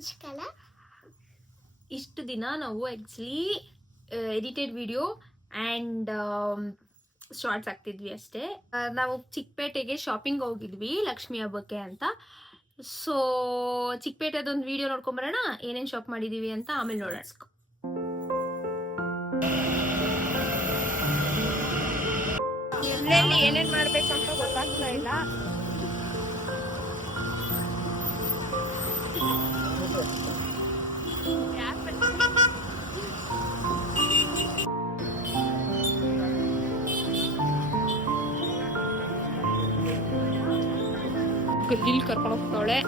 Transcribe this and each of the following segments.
ನಮಸ್ಕಾರ. ಇಷ್ಟು ದಿನ ನಾವು actually edited video and shorts ಆಗ್ತಿದ್ವಿ ಅಷ್ಟೇ. ನಾವು ಚಿಕ್ಕಪೇಟೆಗೆ ಶಾಪಿಂಗ್ ಹೋಗಿದ್ವಿ ಲಕ್ಷ್ಮಿ ಹಬ್ಬಕ್ಕೆ ಅಂತ. ಸೊ ಚಿಕ್ಕಪೇಟೆದೊಂದು ವಿಡಿಯೋ ನೋಡ್ಕೊಂಬರೋಣ, ಏನೇನು ಶಾಪ್ ಮಾಡಿದ್ದೀವಿ ಅಂತ, ಆಮೇಲೆ ನೋಡೋಣ. ಎಲ್ಲೆಲ್ಲಿ ಏನೇನು ಮಾಡಬೇಕು ಅಂತ ಗೊತ್ತಾಗ್ತಾ ಇಲ್ಲ. ಇಲ್ಲಿ ಕರ್ಕೊಂಡು ಹೋಗ್ತಾವಳೆ.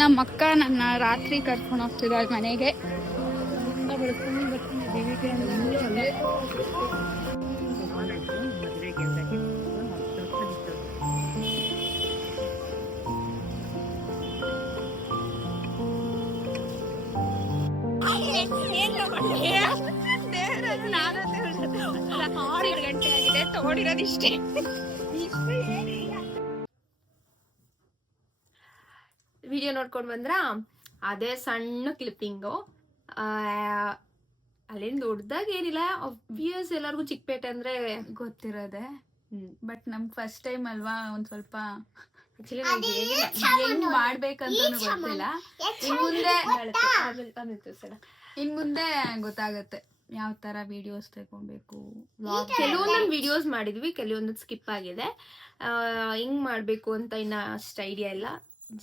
ನಮ್ಮ ಅಕ್ಕ ನನ್ನ ರಾತ್ರಿ ಕರ್ಕೊಂಡು ಹೋಗ್ತಿದ್ದಾಳೆ ಮನೆಗೆ. ಗಂಟೆ ಆಗಿದೆ, ತಗೊಂಡಿರೋದಿಷ್ಟೇ. ವಿಡಿಯೋ ನೋಡ್ಕೊಂಡು ಬಂದ್ರ ಅದೇ ಸಣ್ಣ ಕ್ಲಿಪ್ಪಿಂಗು. ಅಲ್ಲೇನು ದೊಡ್ಡದಾಗಿ ಏನಿಲ್ಲ, ಆಬ್ವಿಯಸ್ ಎಲ್ಲರಿಗೂ ಚಿಕ್ಕಪೇಟೆ ಅಂದ್ರೆ ಗೊತ್ತಿರೋದೆ. ಬಟ್ ನಮ್ಗೆ ಫಸ್ಟ್ ಟೈಮ್ ಅಲ್ವಾ, ಒಂದ್ ಸ್ವಲ್ಪ ಹೆಂಗ್ ಮಾಡ್ಬೇಕಂತ ಗೊತ್ತಿಲ್ಲ. ಇನ್ ಮುಂದೆ ಗೊತ್ತಾಗತ್ತೆ ಯಾವ ತರ ವಿಡಿಯೋಸ್ ತಗೊಬೇಕು. ಕೆಲವೊಂದೊಂದು ವಿಡಿಯೋಸ್ ಮಾಡಿದ್ವಿ, ಕೆಲವೊಂದು ಸ್ಕಿಪ್ ಆಗಿದೆ. ಹಿಂಗ್ ಮಾಡ್ಬೇಕು ಅಂತ ಇನ್ನ ಅಷ್ಟು ಐಡಿಯಾ ಇಲ್ಲ.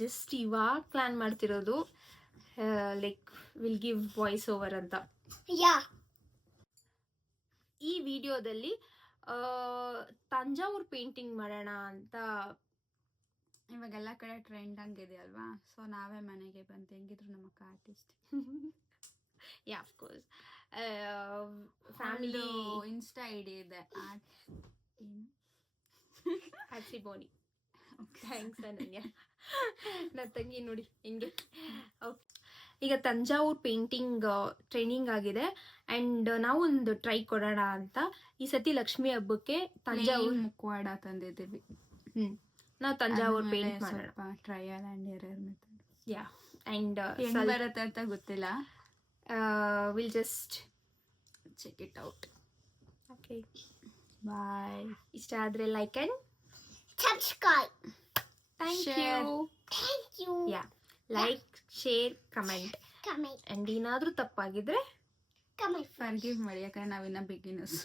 ಜಸ್ಟ್ ಇವಾಗ ಪ್ಲಾನ್ ಮಾಡ್ತಿರೋದು, like will give voice over ಅಂತ. ಈ ವಿಡಿಯೋದಲ್ಲಿ ತಂಜಾವೂರ್ ಪೇಂಟಿಂಗ್ ಮಾಡೋಣ ಅಂತ. ಇವಾಗೆಲ್ಲ ಕಡೆ ಟ್ರೆಂಡ್ ಹಂಗಿದೆ ಅಲ್ವಾ, ಸೊ ನಾವೇ ಮನೆಗೆ ಬಂದು, ಹೆಂಗಿದ್ರು ನಮ್ಮ ಅಕ್ಕ artist. Yeah of course. Family insta ID ಇದೆ, ಹಸಿ ಬೋನಿ. ಥ್ಯಾಂಕ್ಸ್ ಅನನ್ಯ. ನನ್ನ ತಂಗಿ ನೋಡಿ ಹಿಂಗೆ. ಈಗ ತಂಜಾವೂರ್ ಪೇಂಟಿಂಗ್ ಟ್ರೈನಿಂಗ್ ಆಗಿದೆ ಆ್ಯಂಡ್ ನಾವು ಒಂದು ಟ್ರೈ ಕೊಡೋಣ ಅಂತ ಈ ಸತಿ ಲಕ್ಷ್ಮಿ ಹಬ್ಬಕ್ಕೆ ತಂಜಾವೂರ್ ಮುಖವಾಡ ತಂದಿದ್ದೀವಿ. ನಾವು ತಂಜಾವೂರ್ ಪೇಂಟ್ ಮಾಡೋಣ. Trial and error method. Yeah and ಹೆಂಗ್ ಬರುತ್ತೆ ಅಂತ ಗೊತ್ತಿಲ್ಲ. Will just check it out. Okay bye. ಇಷ್ಟ ಆದರೆ like and subscribe. Thank you. Yeah. Like, share, comment. And ಏನಾದ್ರೂ ತಪ್ಪಾಗಿದ್ರೆ ಫರ್ಗಿವ್ ಮಾಡಿ, ಯಾಕಂದ್ರೆ ನಾವಿನ್ನ ಬಿಗಿನರ್ಸ್.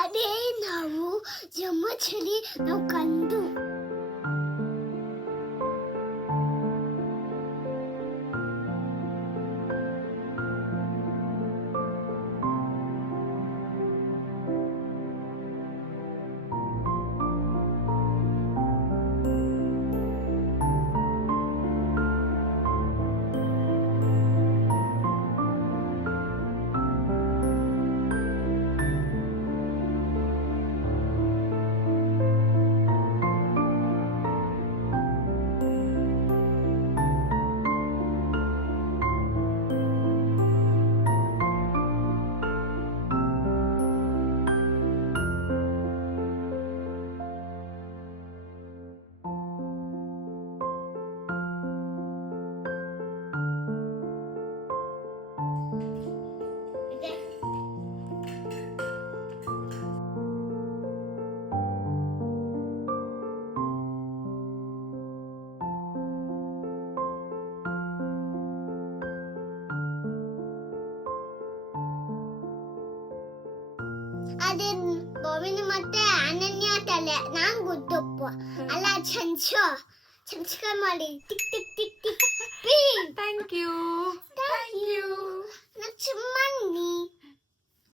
ಅದೇ ನಾವು ಜಮ್ಮಚಲಿ ನಾವು ಕಂಡು ಅದೇ ಬೋವಿನಿ ಮತ್ತೆ ಅನನ್ಯ ತಲೆ ನಾನ್ ಗೊತ್ತಪ್ಪ ಅಲ್ಲ ಚಂಚ ಮಾಡಿ tick tick tick tick. Thank you. ನಾ ಚುಮ್ಮನ್ನಿ.